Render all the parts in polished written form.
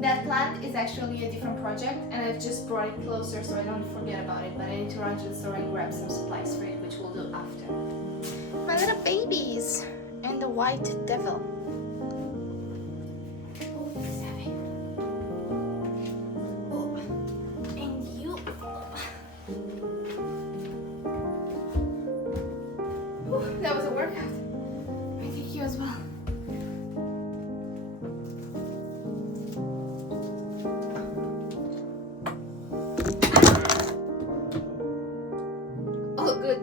That plant is actually a different project, and I've just brought it closer so I don't forget about it, but I need to run to the store and grab some supplies for it, which we'll do after. My little babies and the white devil. Oh, he's heavy. Oh, and you. Oh, that was a workout. I think you as well. Oh, good.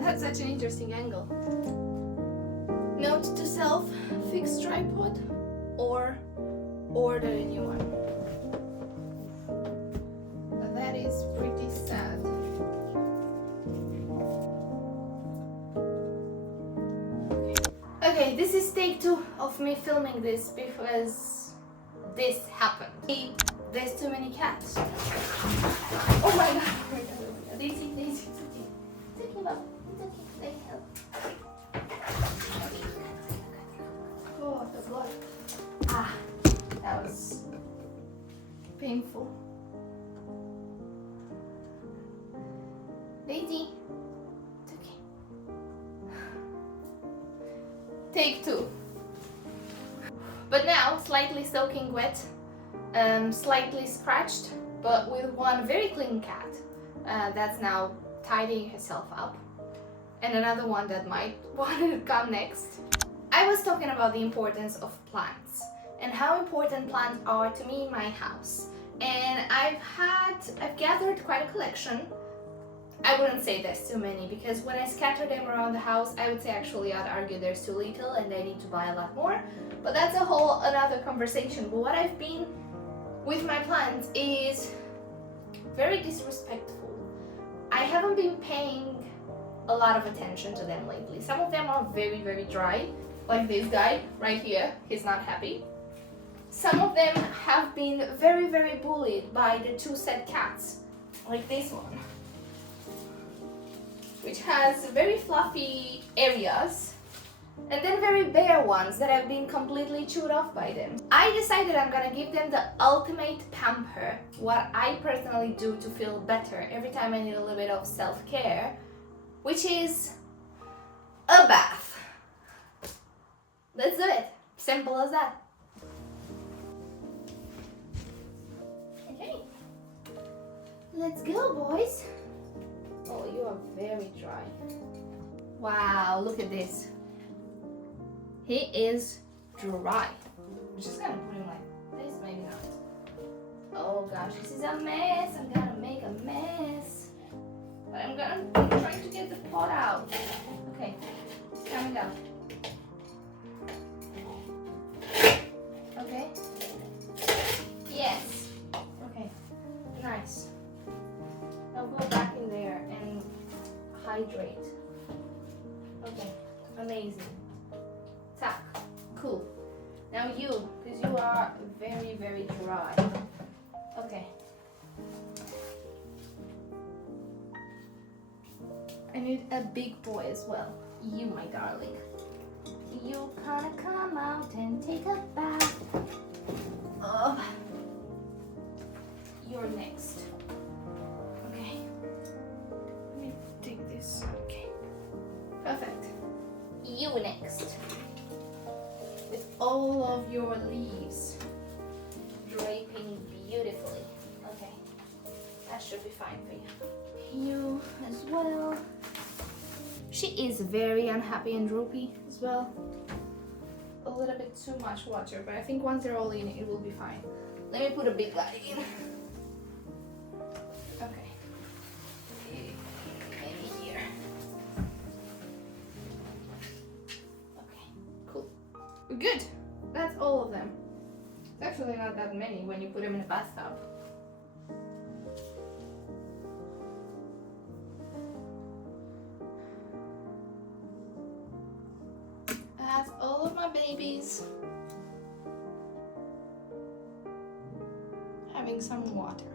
That's such an interesting angle. Note to self, fix tripod or order a new one. That is pretty sad. Okay, this is take 2 of me filming this because this happened. There's too many cats. Oh my god. Daisy, Daisy, it's okay. It's okay, Mom. It's okay. Let me help. Oh, the blood. Ah, that was painful. Daisy, it's okay. Take 2. But now, slightly soaking wet, slightly scratched, but with one very clean cat. That's now tidying herself up, and another one that might want to come next. I was talking about the importance of plants and how important plants are to me in my house, and I've gathered quite a collection. I wouldn't say there's too many, because when I scatter them around the house, I would say actually I'd argue there's too little and I need to buy a lot more, but that's a whole another conversation. But what I've been with my plants is very disrespectful. I haven't been paying a lot of attention to them lately. Some of them are very, very dry, like this guy right here, he's not happy. Some of them have been very, very bullied by the 2 said cats, like this one, which has very fluffy areas, and then very bare ones that have been completely chewed off by them. I decided I'm gonna give them the ultimate pamper, what I personally do to feel better every time I need a little bit of self-care, which is a bath. Let's do it. Simple as that. Okay. Let's go, boys. Oh, you are very dry. Wow, look at this. He is dry. I'm just gonna put him like this, maybe not. Oh gosh, this is a mess. I'm gonna make a mess. But I'm trying to get the pot out. Okay, it's coming out. Okay. Yes. Okay. Nice. Now go back in there and hydrate. Okay. Amazing. Tack. Cool. Now you, because you are very, very dry. Okay. I need a big boy as well. You, my darling. You gonna come out and take a bath. Oh. You're next. Okay. Let me take this. Okay. Perfect. You next. With all of your leaves draping beautifully. Okay. That should be fine for you. You as well. She is very unhappy and droopy as well. A little bit too much water, but I think once they're all in, it will be fine. Let me put a big guy in. Okay. Maybe here. Okay, cool. Good. That's all of them. It's actually not that many when you put them in a bathtub. That's all of my babies having some water.